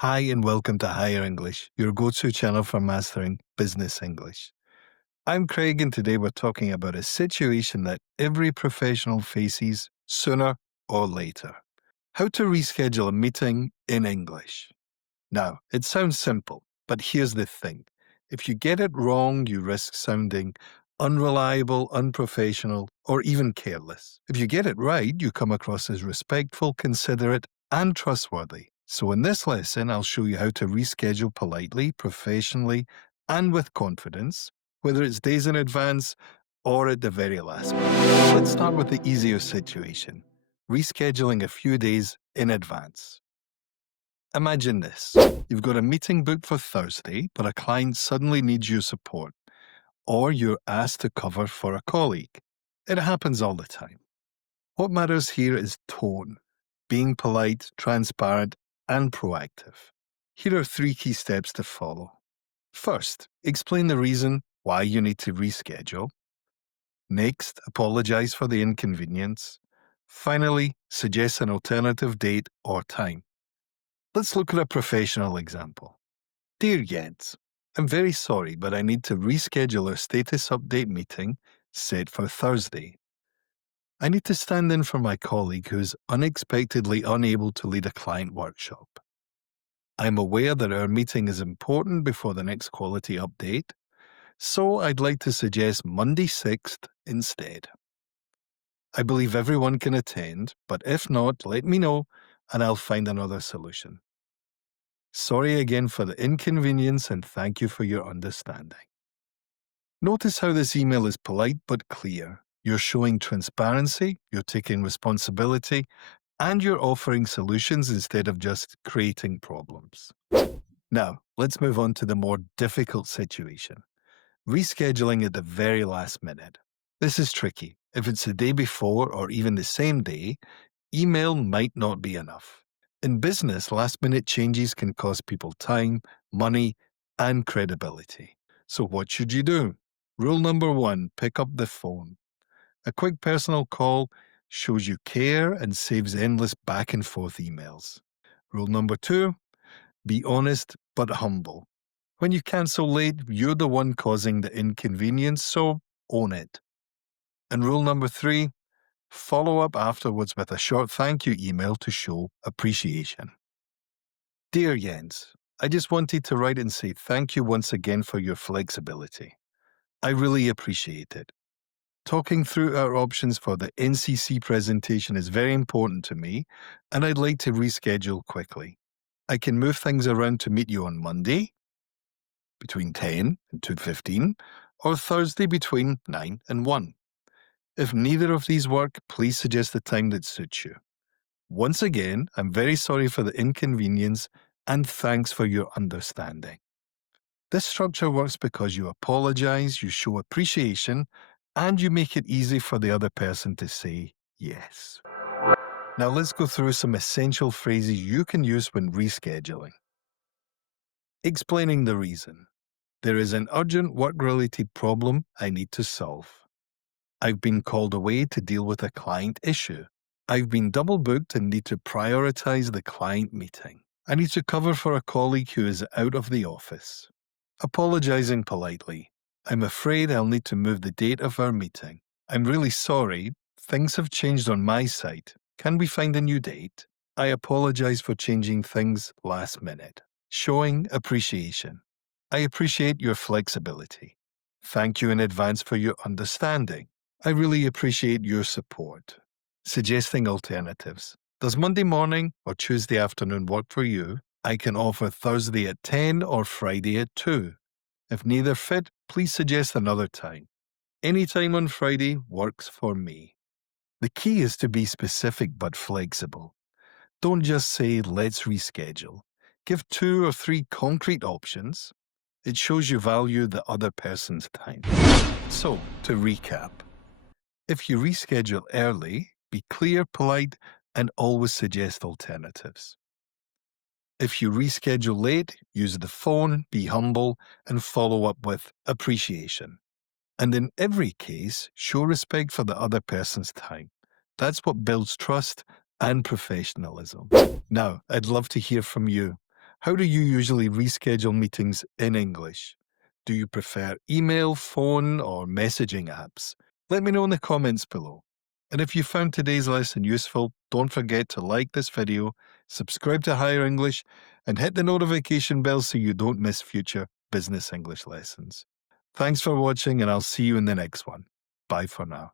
Hi, and welcome to Higher English, your go to channel for mastering business English. I'm Craig, and today we're talking about a situation that every professional faces sooner or later: how to reschedule a meeting in English. Now, it sounds simple, but here's the thing: if you get it wrong, you risk sounding unreliable, unprofessional, or even careless. If you get it right, you come across as respectful, considerate, and trustworthy. So, in this lesson, I'll show you how to reschedule politely, professionally, and with confidence, whether it's days in advance or at the very last minute. Let's start with the easier situation: rescheduling a few days in advance. Imagine this: you've got a meeting booked for Thursday, but a client suddenly needs your support, or you're asked to cover for a colleague. It happens all the time. What matters here is tone: being polite, transparent, and proactive. Here are three key steps to follow. First, explain the reason why you need to reschedule. Next, apologize for the inconvenience. Finally, suggest an alternative date or time. Let's look at a professional example. Dear Jens, I'm very sorry, but I need to reschedule our status update meeting set for Thursday. I need to stand in for my colleague who is unexpectedly unable to lead a client workshop. I'm aware that our meeting is important before the next quality update, so I'd like to suggest Monday 6th instead. I believe everyone can attend, but if not, let me know and I'll find another solution. Sorry again for the inconvenience, and thank you for your understanding. Notice how this email is polite but clear. You're showing transparency, you're taking responsibility, and you're offering solutions instead of just creating problems. Now, let's move on to the more difficult situation: rescheduling at the very last minute. This is tricky. If it's the day before or even the same day, email might not be enough. In business, last minute changes can cost people time, money, and credibility. So, what should you do? Rule number one: pick up the phone. A quick personal call shows you care and saves endless back and forth emails. Rule number two: be honest but humble. When you cancel late, you're the one causing the inconvenience, so own it. And rule number three: follow up afterwards with a short thank you email to show appreciation. Dear Jens, I just wanted to write and say thank you once again for your flexibility. I really appreciate it. Talking through our options for the NCC presentation is very important to me, and I'd like to reschedule quickly. I can move things around to meet you on Monday between 10 and 2:15, or Thursday between 9 and 1. If neither of these work, please suggest a time that suits you. Once again, I'm very sorry for the inconvenience, and thanks for your understanding. This structure works because you apologize, you show appreciation, and you make it easy for the other person to say yes. Now let's go through some essential phrases you can use when rescheduling. Explaining the reason: there is an urgent work-related problem I need to solve. I've been called away to deal with a client issue. I've been double booked and need to prioritize the client meeting. I need to cover for a colleague who is out of the office. Apologizing politely: I'm afraid I'll need to move the date of our meeting. I'm really sorry. Things have changed on my side. Can we find a new date? I apologize for changing things last minute. Showing appreciation: I appreciate your flexibility. Thank you in advance for your understanding. I really appreciate your support. Suggesting alternatives: does Monday morning or Tuesday afternoon work for you? I can offer Thursday at 10 or Friday at 2. If neither fit, please suggest another time. Any time on Friday works for me. The key is to be specific but flexible. Don't just say, let's reschedule. Give 2 or 3 concrete options. It shows you value the other person's time. So, to recap: if you reschedule early, be clear, polite, and always suggest alternatives. If you reschedule late, use the phone, be humble, and follow up with appreciation. And in every case, show respect for the other person's time. That's what builds trust and professionalism. Now, I'd love to hear from you. How do you usually reschedule meetings in English? Do you prefer email, phone, or messaging apps? Let me know in the comments below. And if you found today's lesson useful, don't forget to like this video, subscribe to Higher English, and hit the notification bell so you don't miss future business English lessons. Thanks for watching, and I'll see you in the next one. Bye for now.